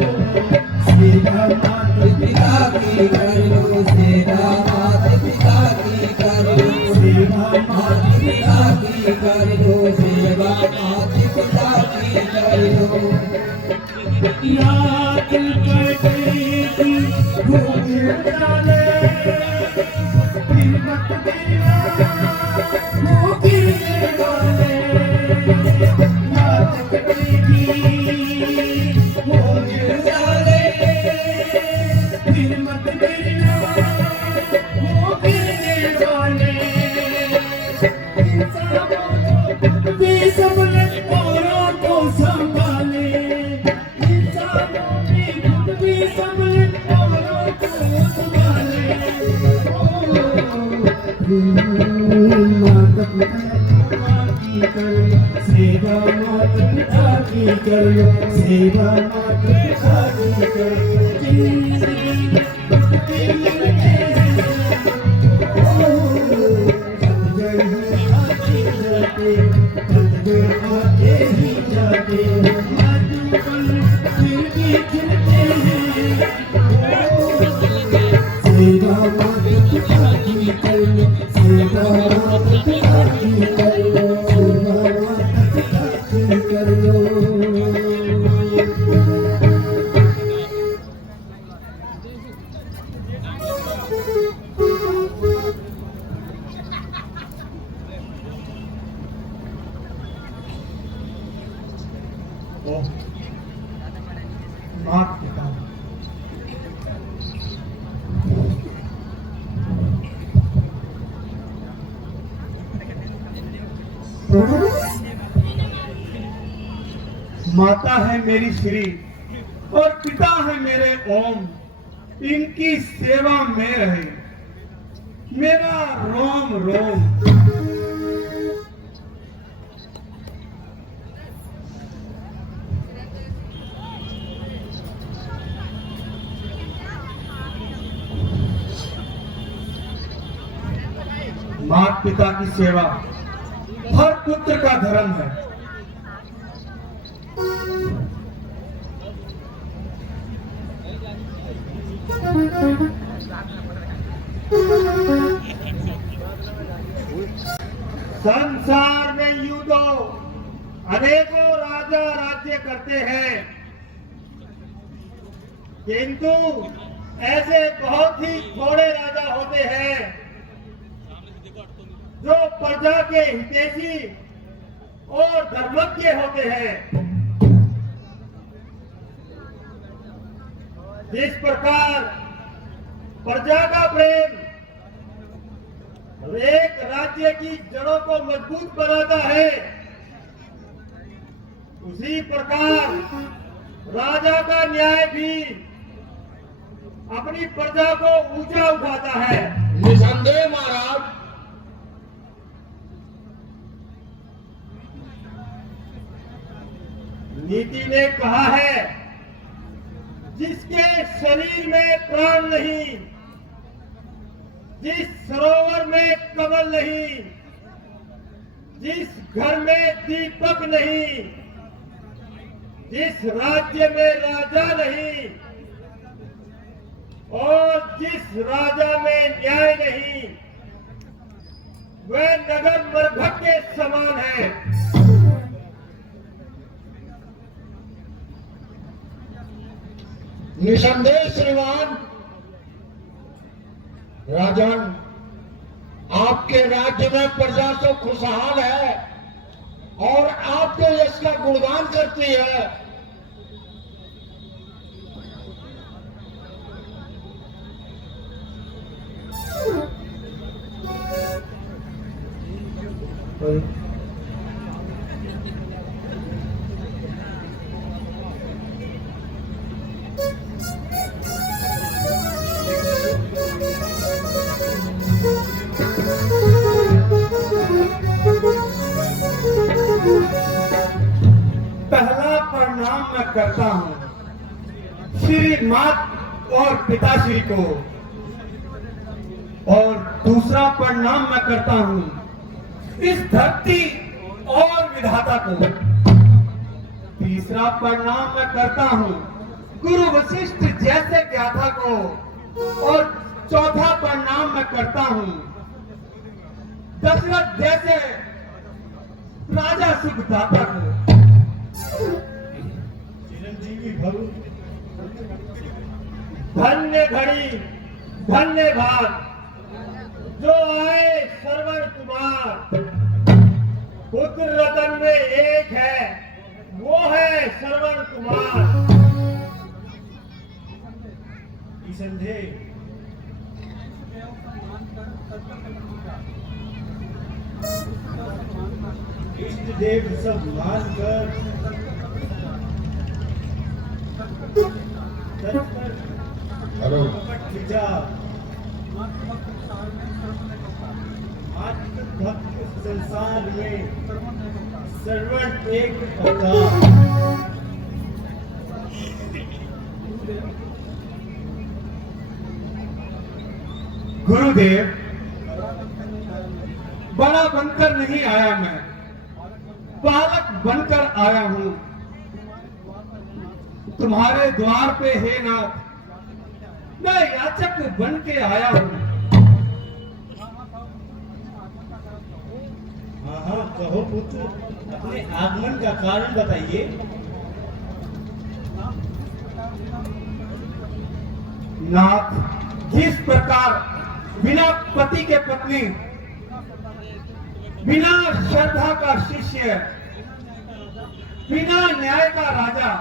सेवा माता पिता की कर लो, सेवा माता पिता की कर लो, सेवा माता पिता की कर लो, सेवा माता पिता की कर लो। याद करके भूल डाले फिर मत देना वो गिरने वाले, याद करेगी भूल डाले फिर मत देना वो गिरने वाले। इंसानों वे सब औरों को संभाले, इंसानों वे सब औरों को संभाले। माता पिता की करो, सेवा माता पिता की करो, सेवा माता पिता की करो। आते ही जाते सेवा माता पिता की कर लो, सेवा माता पिता की कर लो, सेवा माता पिता की कर लो। माता पिता माता है मेरी श्री और पिता है मेरे ओम, इनकी सेवा में रहे मेरा रोम रोम। माता पिता की सेवा हर पुत्र का धर्म है। संसार में यूं तो अनेकों राजा राज्य करते हैं, किंतु ऐसे बहुत ही थोड़े राजा होते हैं जो प्रजा के हितैषी और धर्मज्ञ होते हैं। जिस प्रकार प्रजा का प्रेम एक राज्य की जड़ों को मजबूत बनाता है, उसी प्रकार राजा का न्याय भी अपनी प्रजा को ऊंचा उठाता है। निसंदेह महाराज। नीति ने कहा है, जिसके शरीर में प्राण नहीं, जिस सरोवर में कमल नहीं, जिस घर में दीपक नहीं, जिस राज्य में राजा नहीं और जिस राजा में न्याय नहीं, वह नगर मरघट के समान है। निसंदेह श्रीमान राजन, आपके राज्य में प्रजा तो खुशहाल है और आप तो इसका गुणगान करती है। पहला प्रणाम मैं करता हूं श्री मात और पिताश्री को, और दूसरा प्रणाम मैं करता हूं इस धरती और विधाता को। तीसरा प्रणाम मैं करता हूँ गुरु वशिष्ठ जैसे गाथा को, और चौथा प्रणाम मैं करता हूँ दशरथ जैसे राजा सुखदाता को। चिरंजीवी भव। धन्य घड़ी धन्य भाग जो आए श्रवण कुमार। पुत्र रतन में एक है, वो है श्रवण कुमार। निसंदेह इष्ट देव सब मानकर कपट खिंचा आत्म भक्त संसार में सर्वण एक अवतार। गुरुदेव, बड़ा बनकर नहीं आया मैं, बालक बनकर आया हूँ तुम्हारे द्वार पे। हे नाथ, मैं याचक बन के आया हूँ। हाँ हाँ कहो पुत्र, अपने आगमन का कारण बताइए। नाथ, जिस प्रकार बिना पति के पत्नी, बिना श्रद्धा का शिष्य, बिना न्याय का राजा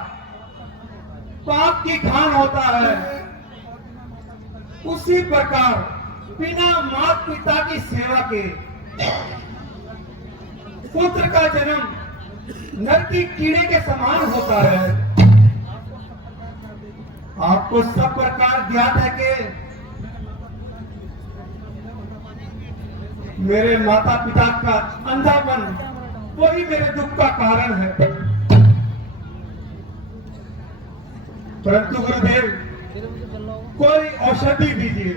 पाप की खान होता है, उसी प्रकार बिना माता पिता की सेवा के पुत्र का जन्म नर की कीड़े के समान होता है। आपको सब प्रकार ज्ञात है कि मेरे माता पिता का अंधापन वही मेरे दुख का कारण है। परंतु गुरुदेव, कोई औषधि दीजिए।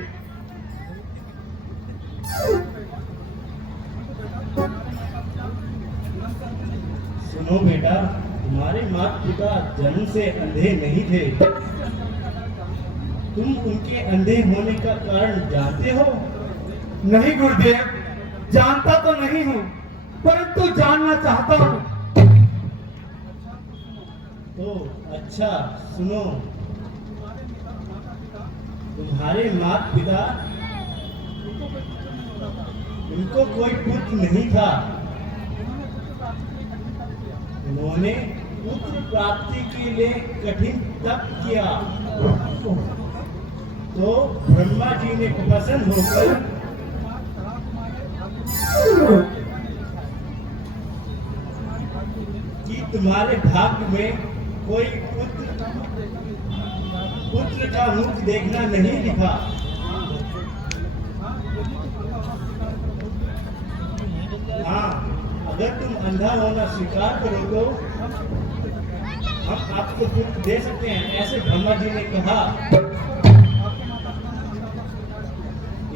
सुनो बेटा, तुम्हारे माता पिता जन्म से अंधे नहीं थे। तुम उनके अंधे होने का कारण जानते हो? नहीं गुरुदेव, जानता तो नहीं हूँ, परंतु जानना चाहता हूँ। तो अच्छा सुनो, तुम्हारे माता पिता, उनको कोई पुत्र नहीं था। उन्होंने पुत्र प्राप्ति के लिए कठिन तप किया, तो ब्रह्मा जी ने प्रसन्न होकर कि तुम्हारे भाग्य में कोई पुत्र का मुख देखना नहीं लिखा। हाँ, अगर तुम अंधा होना स्वीकार करो तो हम आपको पुत्र दे सकते हैं, ऐसे ब्रह्मा जी ने कहा।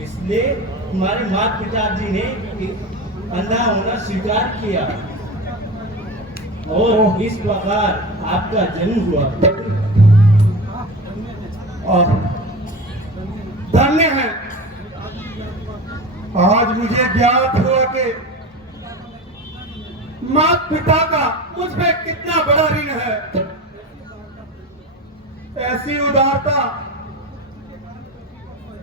इसलिए तुम्हारे माता पिताजी ने अंधा होना स्वीकार किया और इस प्रकार आपका जन्म हुआ। और धन्य है, आज मुझे ज्ञात हुआ कि माता पिता का मुझ पे कितना बड़ा ऋण है। ऐसी उदारता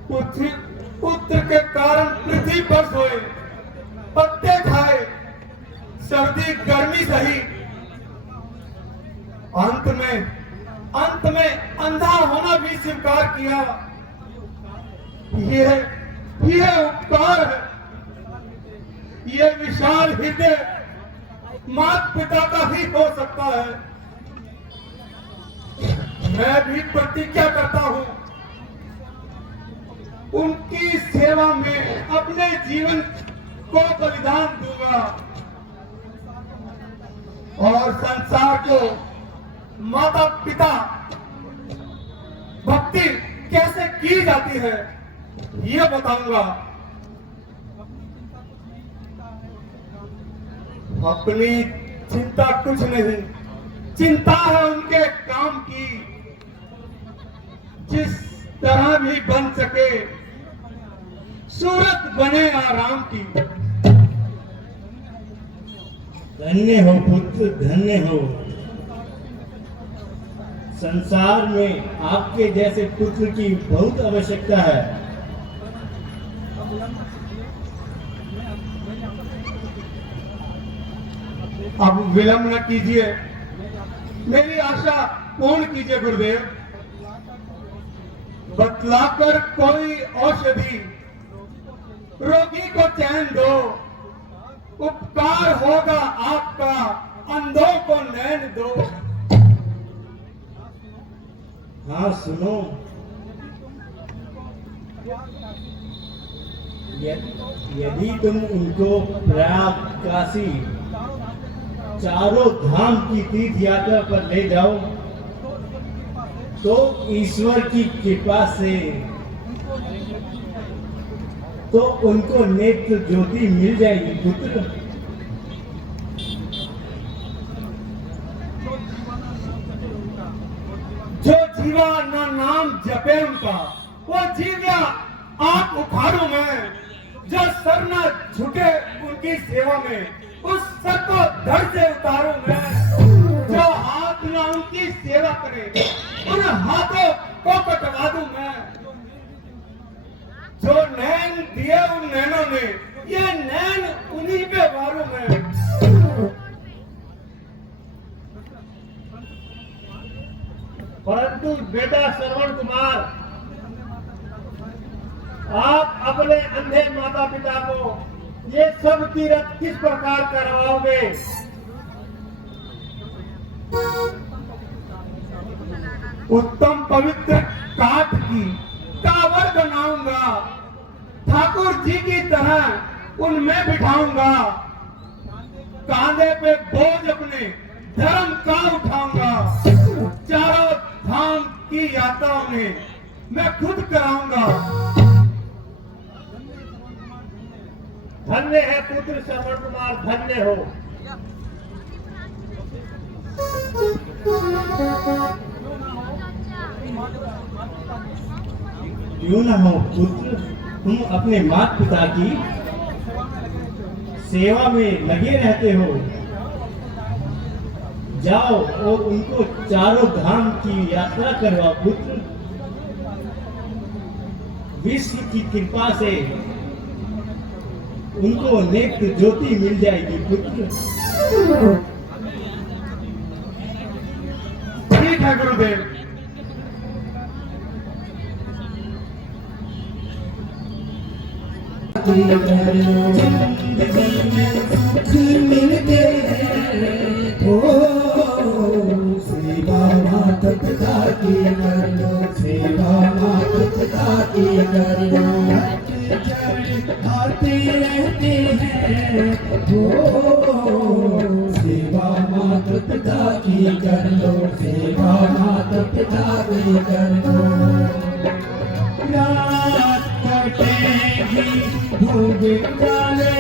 पुत्र के कारण पृथ्वी पर सोए, पत्ते खाए, सर्दी गर्मी सही, अंत में अंधा होना भी स्वीकार किया। यह उपकार है, यह विशाल हृदय माता पिता का ही हो सकता है। मैं भी प्रतिज्ञा करता हूं, उनकी सेवा में अपने जीवन को बलिदान दूंगा और संसार को माता पिता भक्ति कैसे की जाती है यह बताऊंगा। अपनी चिंता कुछ नहीं, चिंता है उनके काम की, जिस तरह भी बन सके सूरत बने आराम की। धन्य हो पुत्र, धन्य हो। संसार में आपके जैसे पुत्र की बहुत आवश्यकता है। अब विलंब न कीजिए, मेरी आशा पूर्ण कीजिए गुरुदेव। बतलाकर कोई औषधि रोगी को चैन दो, उपकार होगा आपका, अंधों को नैन दो। हाँ सुनो, यदि तुम उनको प्रयाग, काशी, चारों धाम की तीर्थ यात्रा पर ले जाओ तो ईश्वर की कृपा से तो उनको नेत्र ज्योति मिल जाएगी पुत्र। जो जीवा न नाम जपे उनका, वो जीव्या आंख उखाड़ू मैं। जो सर न झुके उनकी सेवा में, उस सर को धड़ से उतारू मैं। जो हाथ न उनकी सेवा करे, उन हाथों को कटवा दूं मैं। जो नैन दिए उन नैनों ने, ये नैन उन्हीं पे वारू मैं। परंतु बेटा श्रवण कुमार, आप अपने अंधे माता पिता को ये सब तीर्थ किस प्रकार करवाओगे? उत्तम पवित्र काठ की टावर बनाऊंगा, ठाकुर जी की तरह उनमें बिठाऊंगा। कांधे पे बोझ अपने धर्म का उठाऊंगा। चारों धाम की यात्राओं में मैं खुद कराऊंगा। धन्य है पुत्र श्रवण कुमार, धन्य हो। क्यों ना हो पुत्र, तुम अपने माता पिता की सेवा में लगे रहते हो। जाओ और उनको चारों धाम की यात्रा करवाओ पुत्र। विश्व की कृपा से उनको नेत्र ज्योति मिल जाएगी पुत्र। ठीक है गुरुदेव। मिलते हो सेवा माता पिता की कर लो, सेवा माता पिता की कर लो। आते रहते हैं हो सेवा माता पिता की कर लो, सेवा माता पिता की कर लो। रात कटेगी धूप डाले,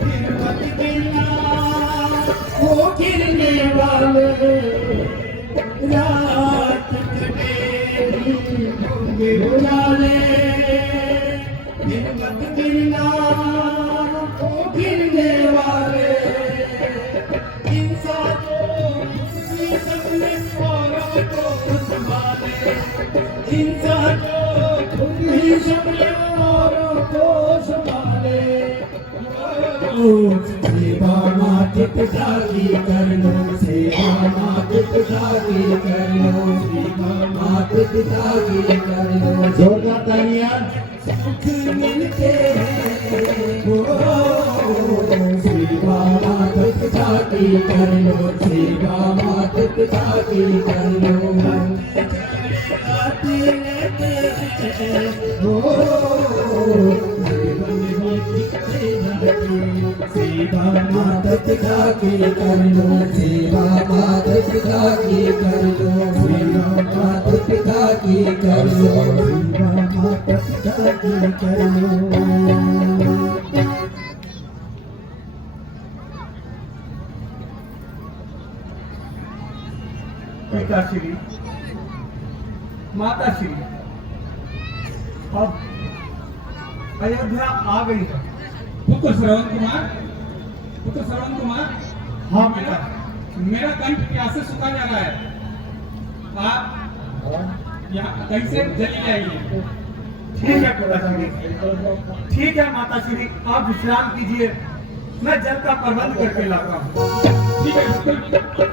फिर मत गिरना वो गिरने वाले। रात कटेगी धूप डाले, फिर मत गिरना वो गिरने वाले। इंसान को सबने औरों को संभाले, इंसान खुद ही सबने औरों को संभाले। सेवा माता पिता की कर लो, सेवा माता पिता की कर लो, सेवा माता पिता की कर लो। जोरदार तालियां। सुख मिलते हैं हो सेवा माता पिता की कर लो, सेवा माता पिता की कर लो। आते रहते हैं हो सेवा माता पिता की कर लो, सेवा माता पिता की कर लो, सेवा माता पिता की कर लो, सेवा माता पिता की कर लो। पिताश्री, माताश्री, अब अयोध्या आ गई है। पुत्र श्रवण कुमार, पुत्र श्रवण कुमार, हाँ बेटा। मेरा कंठ प्यास से सूखा जा रहा है। आप यहाँ कहीं से जल्दी आइए। ठीक है पिताश्री, ठीक है माताश्री, आप विश्राम कीजिए, मैं जल का प्रबंध करके लाता हूँ। ठीक है बिल्कुल।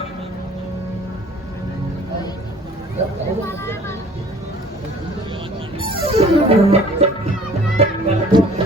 Thank you.